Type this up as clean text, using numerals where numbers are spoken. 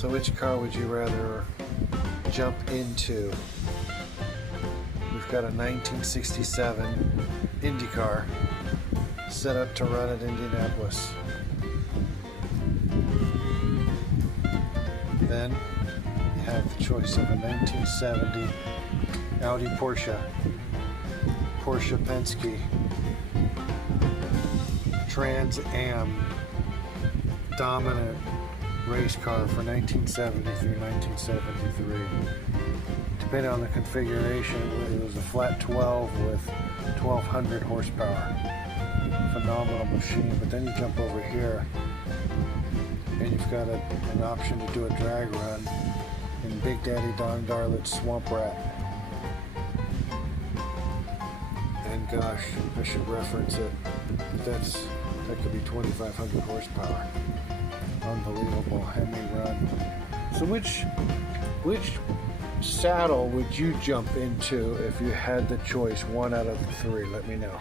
So which car would you rather jump into? We've got a 1967 Indy car set up to run at Indianapolis. Then you have the choice of a 1970 Audi Porsche Penske Trans Am dominant race car for 1970 through 1973. Depending on the configuration, it was a flat 12 with 1200 horsepower. Phenomenal machine. But then you jump over here and you've got an option to do a drag run in Big Daddy Don Darlett's Swamp Rat. And gosh, I should reference it. That could be 2,500 horsepower. Unbelievable Hemi run. So which saddle would you jump into if you had the choice, one out of the three? Let me know.